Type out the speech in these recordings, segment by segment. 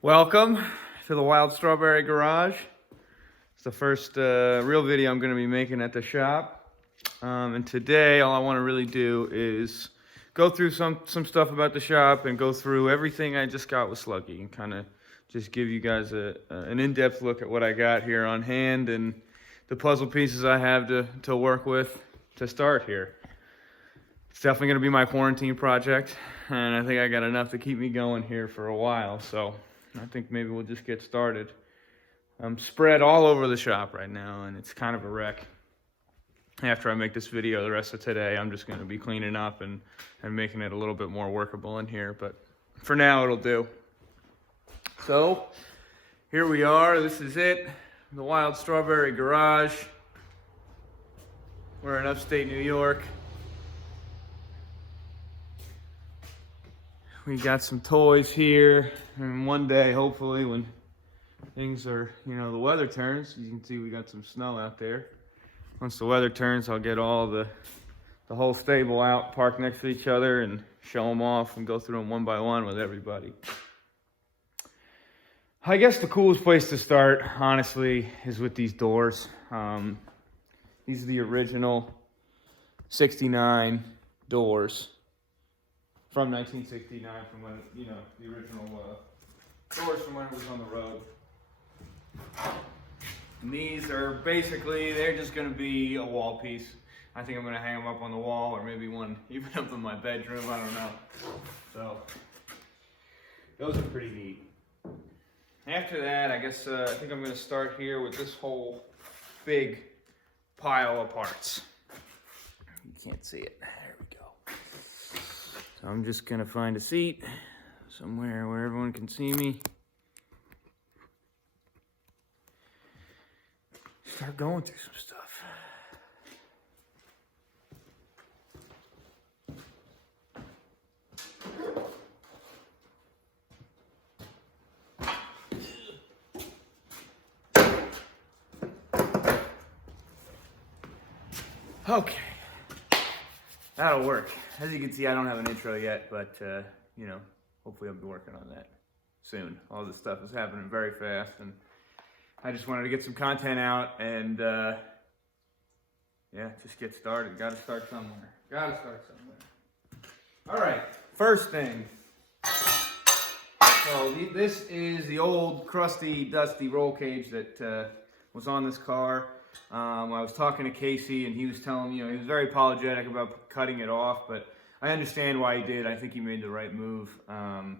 Welcome to the Wild Strawberry Garage. It's the first real video I'm going to be making at the shop. And today all I want to really do is go through some stuff about the shop and go through everything I just got with Sluggy and kind of just give you guys an in-depth look at what I got here on hand and the puzzle pieces I have to work with to start here. It's definitely going to be my quarantine project, and I think I got enough to keep me going here for a while, so I think maybe we'll just get started. I'm spread all over the shop right now, and it's kind of a wreck. After I make this video the rest of today, I'm just going to be cleaning up and making it a little bit more workable in here, but for now it'll do. So, here we are. This is it, the Wild Strawberry Garage. We're in upstate New York. We got some toys here, and one day, hopefully, when things are, the weather turns, you can see we got some snow out there. Once the weather turns, I'll get all the whole stable out, park next to each other, and show them off and go through them one by one with everybody. I guess the coolest place to start, honestly, is with these doors. These are the original 69 doors. From 1969, from when, the original doors from when it was on the road. And these are basically, they're just going to be a wall piece. I think I'm going to hang them up on the wall, or maybe one even up in my bedroom, I don't know. So, those are pretty neat. After that, I guess, I think I'm going to start here with this whole big pile of parts. You can't see it. There we go. So I'm just gonna find a seat somewhere where everyone can see me. Start going through some stuff. Okay. That'll work. As you can see, I don't have an intro yet, but, hopefully I'll be working on that soon. All this stuff is happening very fast, and I just wanted to get some content out and, just get started. Gotta start somewhere. All right, first thing. So this is the old, crusty, dusty roll cage that was on this car. I was talking to Casey, and he was telling me, he was very apologetic about cutting it off, but I understand why he did. I think he made the right move. And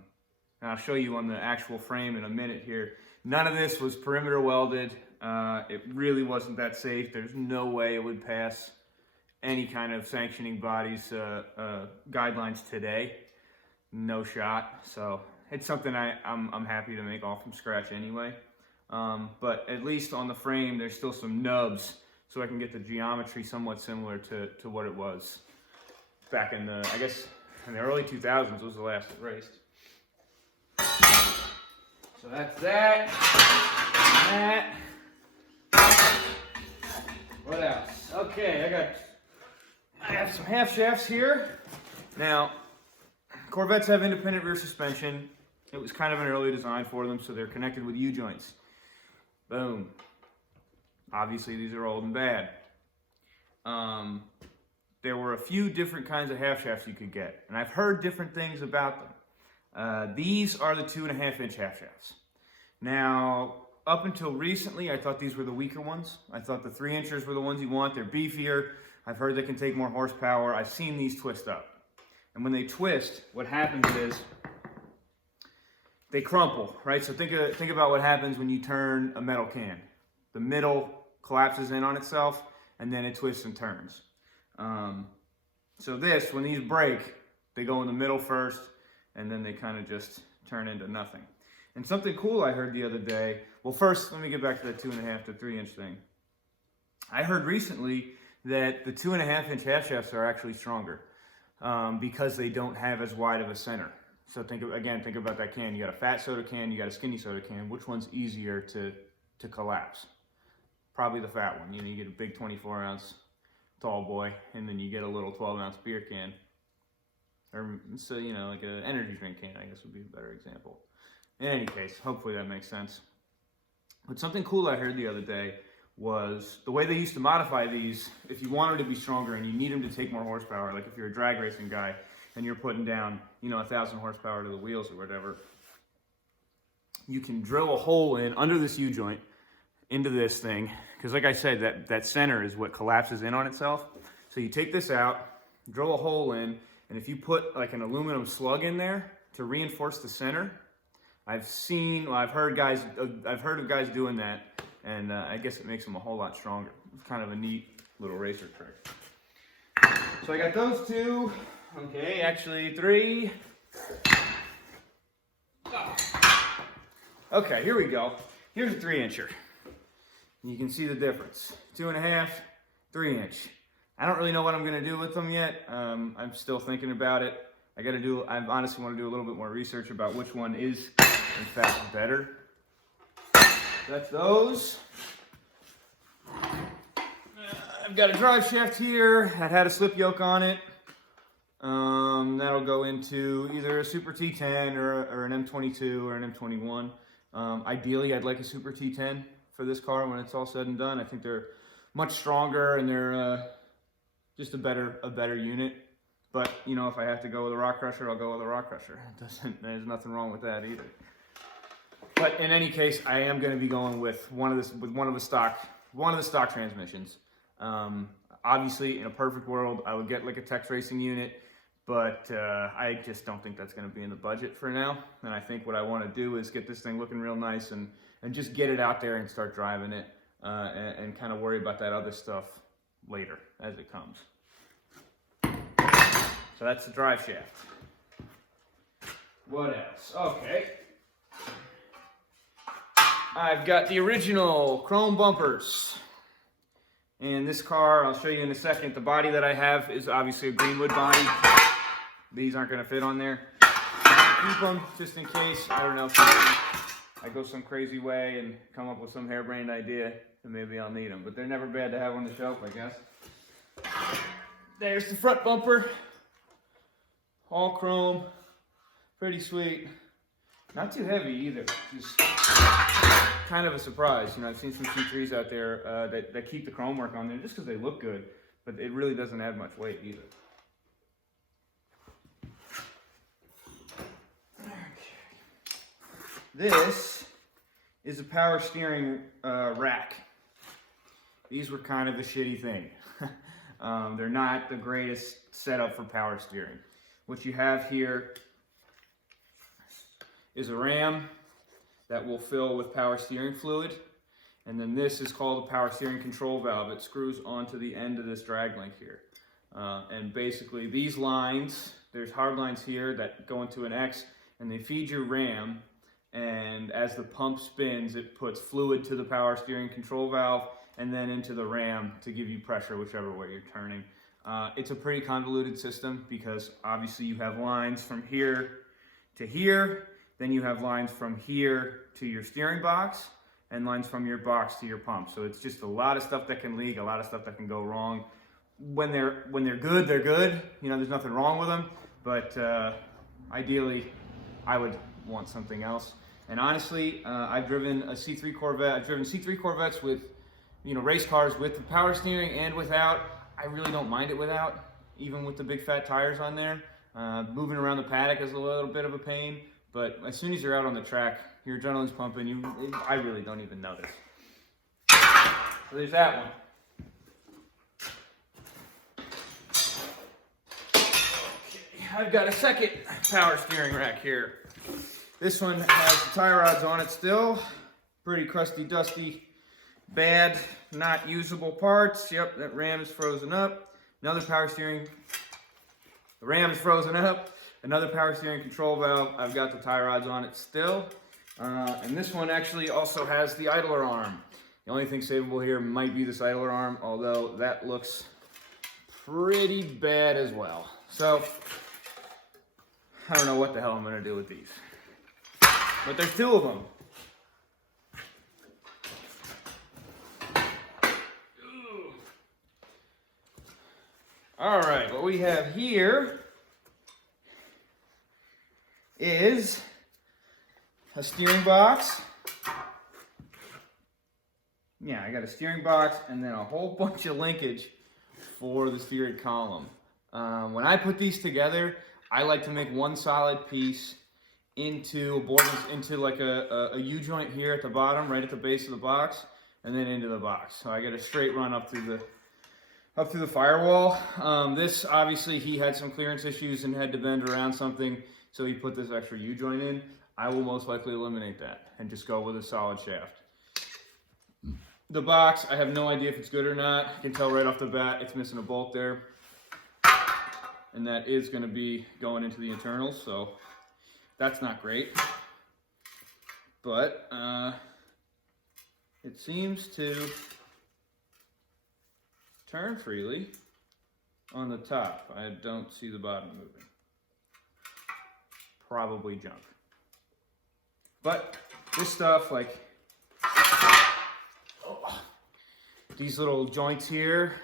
I'll show you on the actual frame in a minute here. None of this was perimeter welded. It really wasn't that safe. There's no way it would pass any kind of sanctioning body's guidelines today. No shot. So it's something I'm happy to make all from scratch anyway. But at least on the frame, there's still some nubs, so I can get the geometry somewhat similar to what it was back in the, I guess, in the early 2000s was the last it raced. So that's that. What else? Okay, I have some half shafts here. Now, Corvettes have independent rear suspension. It was kind of an early design for them, so they're connected with U-joints. Boom. Obviously, these are old and bad. There were a few different kinds of half shafts you could get, and I've heard different things about them. These are the 2.5-inch half shafts. Now, up until recently, I thought these were the weaker ones. I thought the 3-inchers were the ones you want. They're beefier. I've heard they can take more horsepower. I've seen these twist up. And when they twist, what happens is they crumple, right? So think about what happens when you turn a metal can. The middle collapses in on itself, and then it twists and turns. So when these break, they go in the middle first, and then they kind of just turn into nothing. And something cool I heard the other day, well, first, let me get back to that 2.5 to 3-inch thing. I heard recently that the 2.5-inch half shafts are actually stronger because they don't have as wide of a center. So think about that can. You got a fat soda can, you got a skinny soda can. Which one's easier to collapse? Probably the fat one. You get a big 24-ounce tall boy, and then you get a little 12-ounce beer can. Or, so, like an energy drink can, I guess would be a better example. In any case, hopefully that makes sense. But something cool I heard the other day was the way they used to modify these. If you want them to be stronger and you need them to take more horsepower, like if you're a drag racing guy and you're putting down, 1,000 horsepower to the wheels or whatever, you can drill a hole in under this U-joint into this thing, because like I said, that center is what collapses in on itself. So you take this out, drill a hole in, and if you put like an aluminum slug in there to reinforce the center, I've heard of guys doing that, and I guess it makes them a whole lot stronger. It's kind of a neat little racer trick. So I got those two. Okay, actually 3. Okay, here we go. Here's a 3-incher. You can see the difference. 2.5, 3-inch. I don't really know what I'm gonna do with them yet. I'm still thinking about it. I honestly want to do a little bit more research about which one is, in fact, better. That's those. I've got a drive shaft here that had a slip yoke on it. That'll go into either a Super T10 or an M22 or an M21. Ideally, I'd like a Super T10 for this car when it's all said and done. I think they're much stronger and they're just a better unit. But, if I have to go with a rock crusher, I'll go with a rock crusher. There's nothing wrong with that either. But in any case, I am going to be going with one of the stock transmissions. Obviously, in a perfect world, I would get like a Tex Racing unit, but I just don't think that's going to be in the budget for now. And I think what I want to do is get this thing looking real nice and just get it out there and start driving it, and kind of worry about that other stuff later as it comes. So that's the drive shaft. What else? Okay. I've got the original chrome bumpers. And this car, I'll show you in a second, the body that I have is obviously a Greenwood body. These aren't going to fit on there. I'm going to keep them just in case. I don't know if I go some crazy way and come up with some harebrained idea, and maybe I'll need them. But they're never bad to have on the shelf, I guess. There's the front bumper. All chrome. Pretty sweet. Not too heavy either. Just kind of a surprise. I've seen some C3s out there that keep the chrome work on there just because they look good, but it really doesn't add much weight either. Okay. This is a power steering rack. These were kind of a shitty thing. They're not the greatest setup for power steering. What you have here is a ram that will fill with power steering fluid, and then this is called a power steering control valve. It screws onto the end of this drag link here, and basically these lines, there's hard lines here that go into an X, and they feed your ram, and as the pump spins, it puts fluid to the power steering control valve and then into the ram to give you pressure whichever way you're turning. It's a pretty convoluted system because obviously you have lines from here to here, then you have lines from here to your steering box, and lines from your box to your pump. So it's just a lot of stuff that can leak, a lot of stuff that can go wrong. When they're good, they're good. There's nothing wrong with them, but ideally, I would want something else. And honestly, I've driven a C3 Corvette. I've driven C3 Corvettes with, race cars with the power steering and without. I really don't mind it without, even with the big fat tires on there. Moving around the paddock is a little bit of a pain, but as soon as you're out on the track, your adrenaline's pumping. I really don't even notice. So there's that one. Okay, I've got a second power steering rack here. This one has the tie rods on it still. Pretty crusty, dusty, bad, not usable parts. Yep, that ram is frozen up. Another power steering. The ram is frozen up. Another power steering control valve. I've got the tie rods on it still. And this one actually also has the idler arm. The only thing savable here might be this idler arm, although that looks pretty bad as well. So, I don't know what the hell I'm going to do with these. But there's two of them. All right, what we have here is a steering box. Yeah, I got a steering box and then a whole bunch of linkage for the steering column. When I put these together, I like to make one solid piece into like a U-joint here at the bottom, right at the base of the box, and then into the box. So I get a straight run up through the firewall. This, obviously, he had some clearance issues and had to bend around something, so he put this extra U-joint in. I will most likely eliminate that and just go with a solid shaft. The box, I have no idea if it's good or not. I can tell right off the bat it's missing a bolt there. And that is going to be going into the internals, so that's not great. But it seems to turn freely on the top. I don't see the bottom moving. Probably junk. But this stuff, like these little joints here,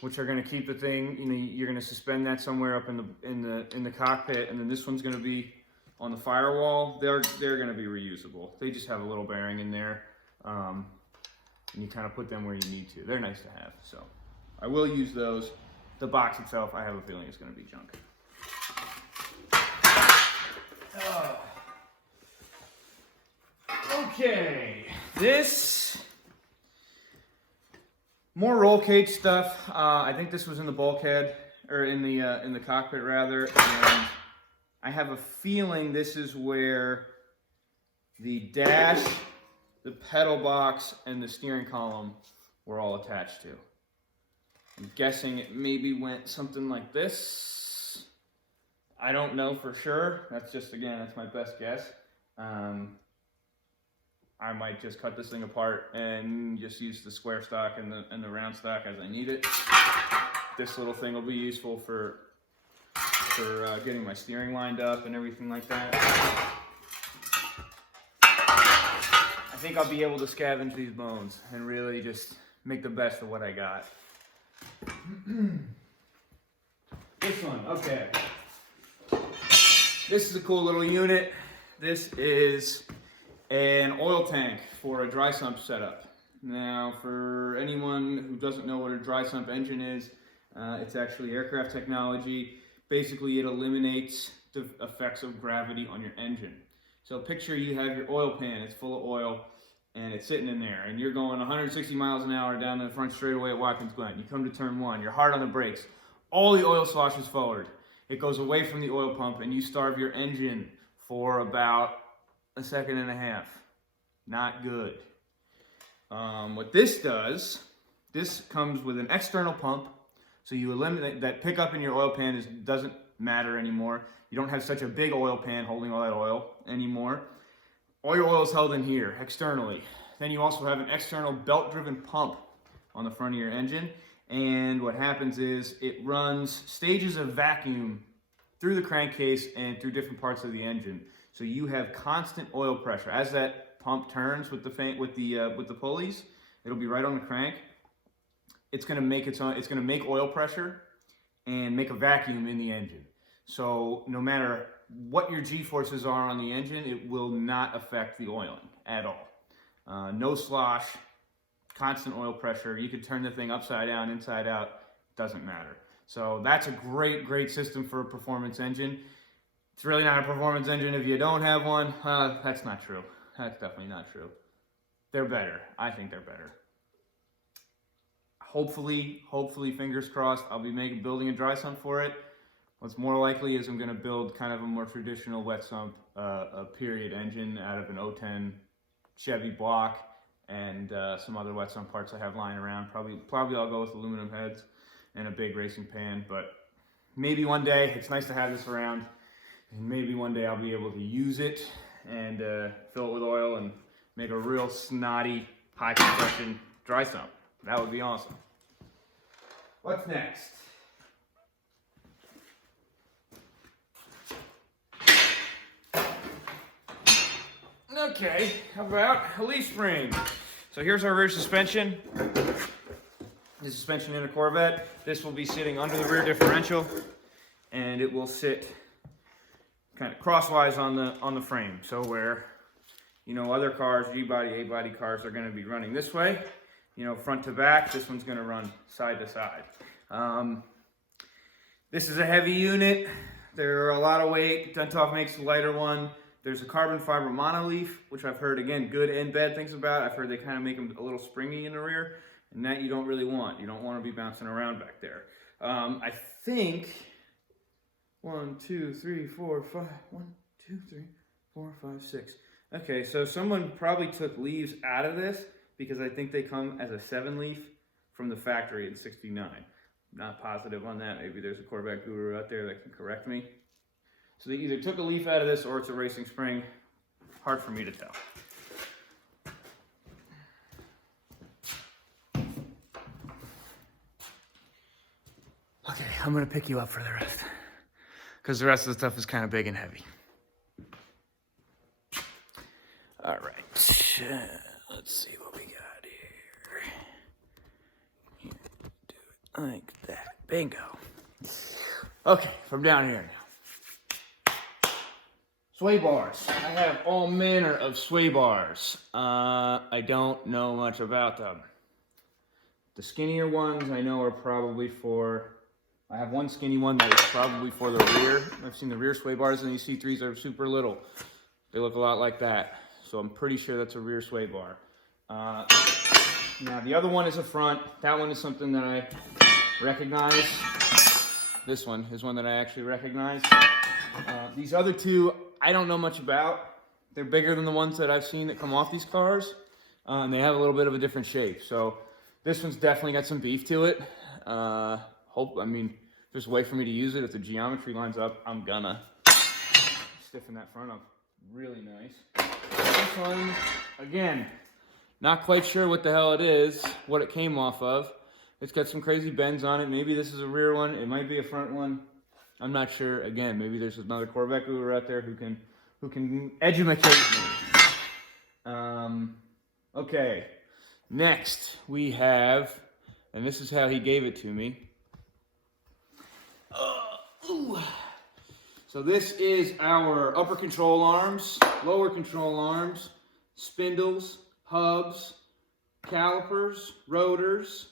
which are going to keep the thing, you know, you're going to suspend that somewhere up in the cockpit, and then this one's going to be on the firewall. They're going to be reusable. They just have a little bearing in there, and you kind of put them where you need to. They're nice to have, so I will use those. The box itself, I have a feeling it's going to be junk. Okay, this. More roll cage stuff. I think this was in the bulkhead, or in the cockpit rather. And I have a feeling this is where the dash, the pedal box, and the steering column were all attached to. I'm guessing it maybe went something like this. I don't know for sure. That's just, again, that's my best guess. I might just cut this thing apart and just use the square stock and the round stock as I need it. This little thing will be useful for getting my steering lined up and everything like that. I think I'll be able to scavenge these bones and really just make the best of what I got. This one, okay. This is a cool little unit. This is an oil tank for a dry sump setup. Now, for anyone who doesn't know what a dry sump engine is, it's actually aircraft technology. Basically, it eliminates the effects of gravity on your engine. So picture you have your oil pan, it's full of oil, and it's sitting in there, and you're going 160 miles an hour down the front straightaway at Watkins Glen. You come to turn one, you're hard on the brakes. All the oil sloshes forward. It goes away from the oil pump, and you starve your engine for about a second and a half. Not good. What this does, this comes with an external pump, so you eliminate that pickup in your oil pan doesn't matter anymore. You don't have such a big oil pan holding all that oil anymore. All your oil is held in here externally. Then you also have an external belt-driven pump on the front of your engine, and what happens is it runs stages of vacuum through the crankcase and through different parts of the engine. So you have constant oil pressure. As that pump turns with the pulleys, it'll be right on the crank. It's going to make oil pressure and make a vacuum in the engine. So no matter what your G-forces are on the engine, it will not affect the oiling at all. No slosh, constant oil pressure. You could turn the thing upside down, inside out, doesn't matter. So that's a great, great system for a performance engine. It's really not a performance engine if you don't have one. That's not true. That's definitely not true. They're better. I think they're better. Hopefully, fingers crossed, I'll be building a dry sump for it. What's more likely is I'm going to build kind of a more traditional wet sump, a period engine out of an 010 Chevy block and some other wet sump parts I have lying around. Probably I'll go with aluminum heads and a big racing pan, but maybe one day, it's nice to have this around, and maybe one day I'll be able to use it and fill it with oil and make a real snotty, high compression dry sump. That would be awesome. What's next? Okay, how about a leaf spring? So here's our rear suspension. The suspension in a Corvette. This will be sitting under the rear differential, and it will sit kind of crosswise on the frame. So where, you know, other cars, G-body, A-body cars are going to be running this way, you know, front to back. This one's going to run side to side. This is a heavy unit. They're a lot of weight. Dentoff makes the lighter one. There's a carbon fiber monoleaf, which I've heard, again, good and bad things about. I've heard they kind of make them a little springy in the rear, and that you don't really want. You don't want to be bouncing around back there. I think 1, 2, 3, 4, 5. 1, 2, 3, 4, 5, 6. Okay, so someone probably took leaves out of this because I think they come as a 7-leaf from the factory in '69. Not positive on that. Maybe there's a Corvette guru out there that can correct me. So they either took a leaf out of this or it's a racing spring. Hard for me to tell. Okay, I'm gonna pick you up for the rest, because the rest of the stuff is kind of big and heavy. All right, let's see what we got here. Do it like that. Bingo. Okay, from down here now. Sway bars. I have all manner of sway bars. I don't know much about them. The skinnier ones I know are probably for, I have one skinny one that is probably for the rear. I've seen the rear sway bars, and these C3s are super little. They look a lot like that. So I'm pretty sure that's a rear sway bar. Now the other one is a front. That one is something that I recognize. This one is one that I actually recognize. These other two, I don't know much about. They're bigger than the ones that I've seen that come off these cars. And they have a little bit of a different shape. So this one's definitely got some beef to it. I mean, there's a way for me to use it. If the geometry lines up, I'm gonna stiffen that front up really nice. This one, again, not quite sure what the hell it is, what it came off of. It's got some crazy bends on it. Maybe this is a rear one. It might be a front one. I'm not sure. Again, maybe there's another Corvette guru out there who can educate me. Okay. Next, we have, and this is how he gave it to me. So this is our upper control arms, lower control arms, spindles, hubs, calipers, rotors.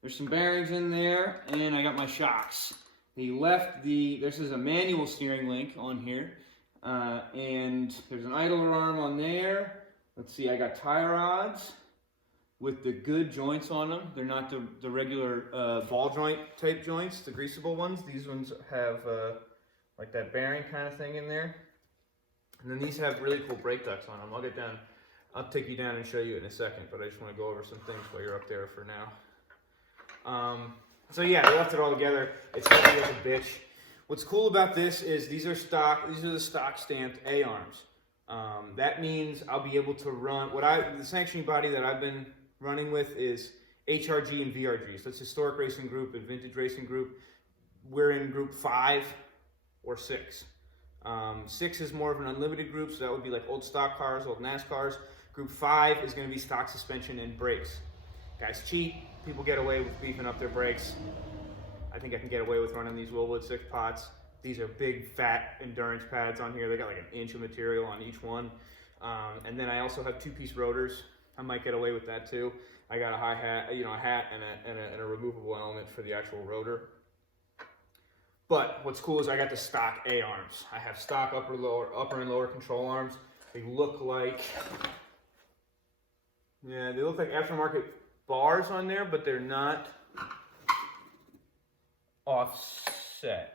There's some bearings in there, and I got my shocks. He left this is a manual steering link on here, and there's an idler arm on there. Let's see, I got tie rods with the good joints on them. They're not the regular ball joint type joints, the greasable ones. These ones have like that bearing kind of thing in there. And then these have really cool brake ducts on them. I'll take you down and show you in a second, but I just want to go over some things while you're up there for now. So yeah, I left it all together. It's heavy like a bitch. What's cool about this is these are the stock stamped A-arms. That means I'll be able to run, the sanctioning body that I've been running with is HRG and VRG. So it's Historic Racing Group and Vintage Racing Group. We're in group 5 or 6. 6 is more of an unlimited group, so that would be like old stock cars, old NASCARs. Group 5 is going to be stock suspension and brakes. Guys cheat. People get away with beefing up their brakes. I think I can get away with running these Willwood 6 pots. These are big, fat endurance pads on here. They got like an inch of material on each one. And then I also have 2-piece rotors. I might get away with that too. I got a high hat, a hat and a removable element for the actual rotor. But what's cool is I got the stock A-arms. I have stock upper and lower control arms. They look like, they look like aftermarket bars on there, but they're not offset.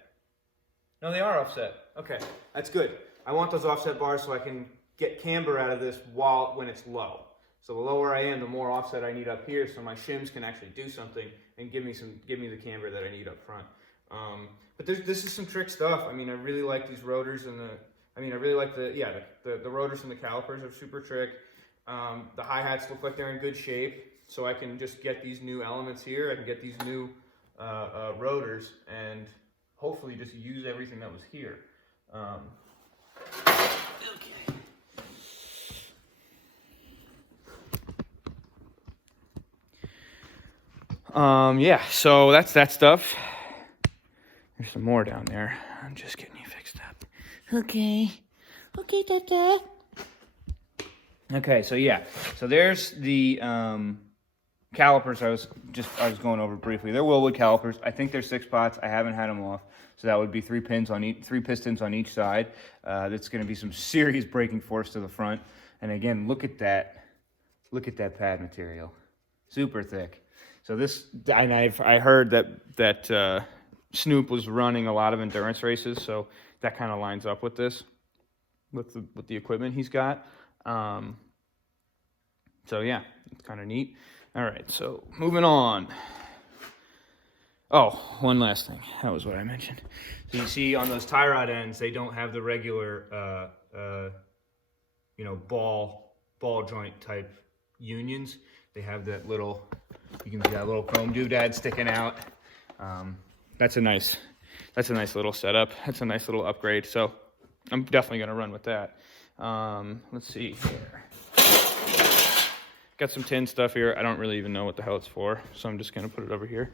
No, they are offset. Okay, that's good. I want those offset bars so I can get camber out of this when it's low. So the lower I am, the more offset I need up here, so my shims can actually do something and give me the camber that I need up front. But this is some trick stuff. I mean, I really like these rotors and the rotors and the calipers are super trick. The hi-hats look like they're in good shape, so I can just get these new elements here. I can get these new rotors and hopefully just use everything that was here. Yeah, so that's that stuff. There's some more down there. I'm just getting you fixed up. Okay. Okay, Dada. Okay, so yeah. So there's the calipers I was going over briefly. They're Willwood calipers. I think they're 6 pots. I haven't had them off. So that would be 3 pistons on each side. That's going to be some serious braking force to the front. And again, look at that. Look at that pad material. Super thick. So this, and I heard that Snoop was running a lot of endurance races, so that kind of lines up with this, with the equipment he's got. So yeah, it's kind of neat. All right, so moving on. Oh, one last thing. That was what I mentioned. So you see on those tie rod ends, they don't have the regular, ball joint type unions. They have that little, you can see that little chrome doodad sticking out. That's a nice little setup. That's a nice little upgrade. So I'm definitely gonna run with that. Let's see here. Got some tin stuff here. I don't really even know what the hell it's for, so I'm just gonna put it over here.